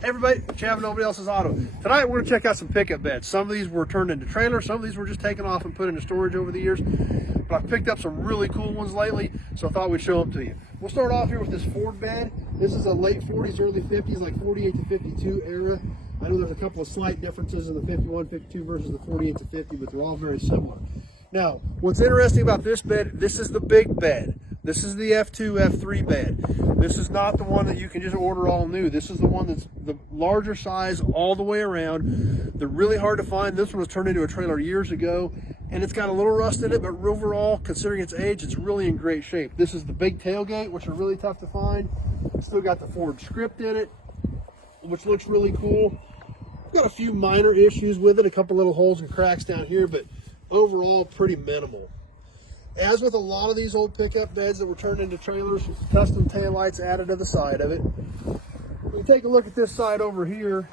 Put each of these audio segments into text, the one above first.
Hey everybody, Chav, Nobody Else's Auto. Tonight we're going to check out some pickup beds. Some of these were turned into trailers, some of these were just taken off and put into storage over the years. But I've picked up some really cool ones lately, so I thought we'd show them to you. We'll start off here with this Ford bed. This is a late 40s, early 50s, like 48 to 52 era. I know there's a couple of slight differences in the 51, 52 versus the 48 to 50, but they're all very similar. Now, what's interesting about this bed, this is the big bed. This is the F2, F3 bed. This is not the one that you can just order all new. This is the one that's the larger size all the way around. They're really hard to find. This one was turned into a trailer years ago, and it's got a little rust in it, but overall, considering its age, it's really in great shape. This is the big tailgate, which are really tough to find. It's still got the Ford script in it, which looks really cool. Got a few minor issues with it, a couple little holes and cracks down here, but overall pretty minimal. As with a lot of these old pickup beds that were turned into trailers, custom taillights added to the side of it. We take a look at this side over here.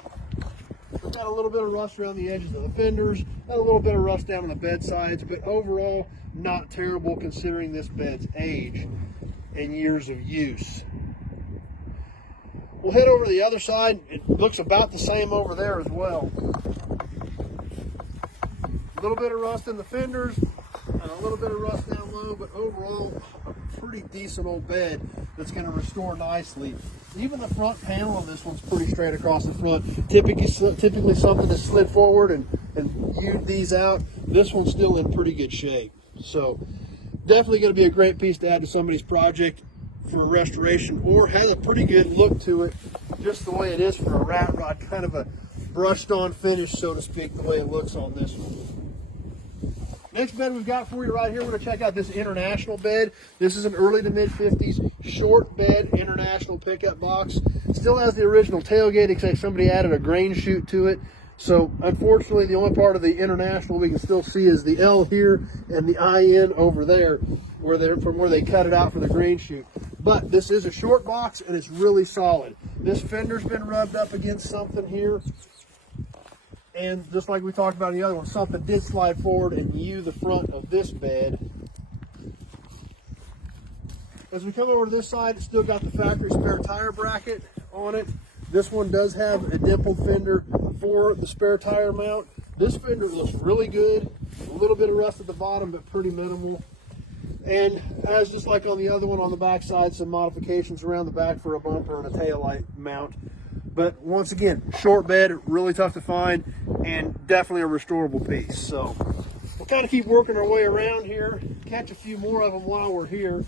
It's got a little bit of rust around the edges of the fenders, got a little bit of rust down on the bed sides, but overall not terrible considering this bed's age and years of use. We'll head over to the other side. It looks about the same over there as well. A little bit of rust in the fenders and a little bit of rust down low, but overall a pretty decent old bed that's going to restore nicely. Even the front panel of this one's pretty straight across the front. Typically something that slid forward and hewed these out. This one's still in pretty good shape. So definitely going to be a great piece to add to somebody's project for a restoration, or has a pretty good look to it, just the way it is for a rat rod, kind of a brushed on finish, so to speak, the way it looks on this one. Next bed we've got for you right here, we're going to check out this International bed. This is an early to mid 50s short bed International pickup box. Still has the original tailgate, except somebody added a grain chute to it. So unfortunately the only part of the International we can still see is the L here and the IN over there, from where they cut it out for the grain chute. But this is a short box and it's really solid. This fender's been rubbed up against something here. And just like we talked about in the other one, something did slide forward and hew the front of this bed. As we come over to this side, it's still got the factory spare tire bracket on it. This one does have a dimpled fender for the spare tire mount. This fender looks really good. A little bit of rust at the bottom, but pretty minimal. And as just like on the other one, on the back side, some modifications around the back for a bumper and a tail light mount. But once again, short bed, really tough to find, and definitely a restorable piece. So we'll kind of keep working our way around here, catch a few more of them while we're here.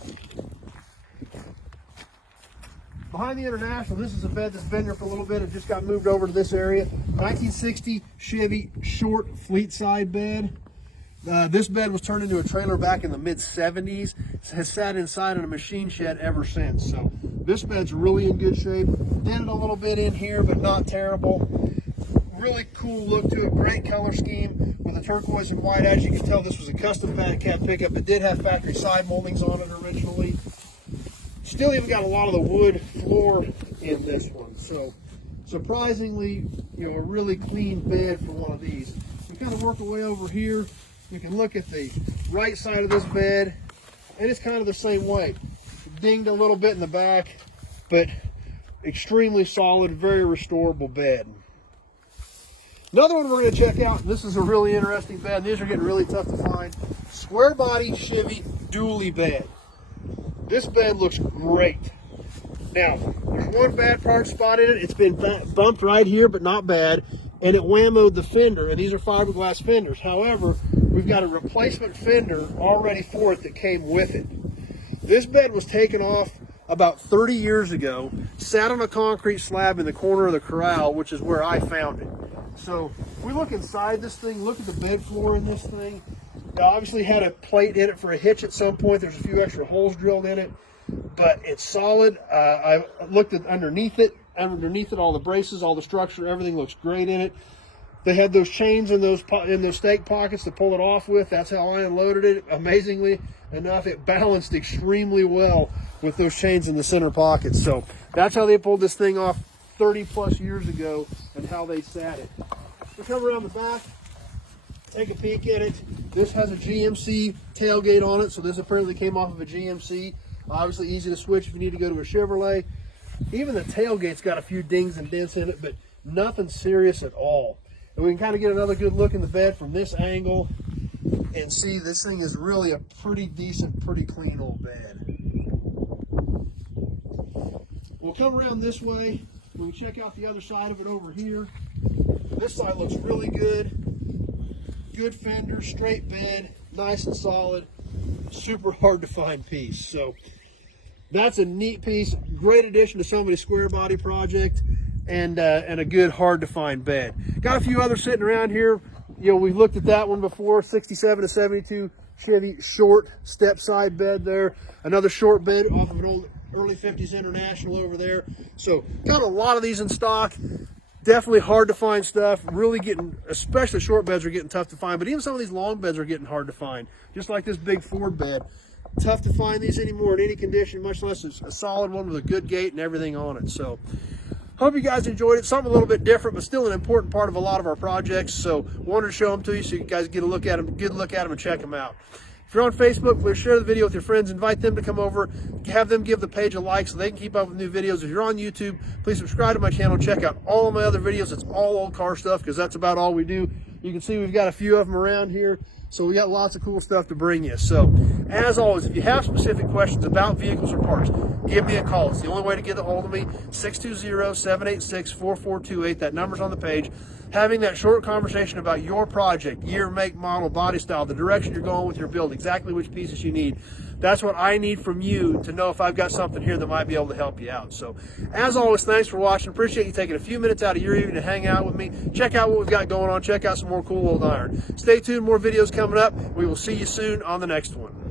Behind the International, this is a bed that's been here for a little bit. It just got moved over to this area. 1960 Chevy short fleet side bed. This bed was turned into a trailer back in the mid-70s. Has sat inside in a machine shed ever since. So this bed's really in good shape. Dented a little bit in here, but not terrible. Really cool look to it. Great color scheme with the turquoise and white. As you can tell, this was a custom fat cat pickup. It did have factory side moldings on it originally. Still even got a lot of the wood floor in this one. So surprisingly, a really clean bed for one of these. We kind of work our way over here. You can look at the right side of this bed, and it's kind of the same way. Dinged a little bit in the back, but extremely solid, very restorable bed. Another one we're going to check out, this is a really interesting bed. These are getting really tough to find. Square body Chevy dually bed. This bed looks great. Now, there's one bad part spot in it. It's been bumped right here, but not bad. And it whammoed the fender, and these are fiberglass fenders. However, we've got a replacement fender already for it that came with it. This bed was taken off about 30 years ago, sat on a concrete slab in the corner of the corral, which is where I found it. So we look inside this thing, look at the bed floor in this thing. It obviously had a plate in it for a hitch at some point. There's a few extra holes drilled in it, but it's solid. I looked at underneath it, all the braces, all the structure, everything looks great in it. They had those chains in those stake pockets to pull it off with. That's how I unloaded it. Amazingly enough, it balanced extremely well with those chains in the center pockets. So that's how they pulled this thing off 30 plus years ago and how they sat it. We come around the back, take a peek at it. This has a GMC tailgate on it, so this apparently came off of a GMC. Obviously easy to switch if you need to go to a Chevrolet. Even the tailgate's got a few dings and dents in it, but nothing serious at all. And we can kind of get another good look in the bed from this angle and see this thing is really a pretty decent, pretty clean old bed. We'll come around this way. We can check out the other side of it over here. This side looks really good. Good fender, straight bed, nice and solid. Super hard to find piece. So that's a neat piece. Great addition to somebody's square body project, and a good hard to find bed. Got a few others sitting around here. You know, we've looked at that one before. 67 to 72 Chevy short step side bed there. Another short bed off of an old early 50s International over there. So got a lot of these in stock. Definitely hard to find stuff. Really getting, especially short beds are getting tough to find, but even some of these long beds are getting hard to find. Just like this big Ford bed. Tough to find these anymore in any condition, much less a solid one with a good gate and everything on it. So hope you guys enjoyed it. Something a little bit different, but still an important part of a lot of our projects. So wanted to show them to you so you guys get a look at them, good look at them, and check them out. If you're on Facebook, please share the video with your friends. Invite them to come over. Have them give the page a like so they can keep up with new videos. If you're on YouTube, please subscribe to my channel. Check out all of my other videos. It's all old car stuff because that's about all we do. You can see we've got a few of them around here. So we got lots of cool stuff to bring you. So as always, if you have specific questions about vehicles or parts, give me a call. It's the only way to get a hold of me, 620-786-4428. That number's on the page. Having that short conversation about your project, year, make, model, body style, the direction you're going with your build, exactly which pieces you need. That's what I need from you to know if I've got something here that might be able to help you out. So as always, thanks for watching. Appreciate you taking a few minutes out of your evening to hang out with me. Check out what we've got going on. Check out some more cool old iron. Stay tuned, more videos coming up. We will see you soon on the next one.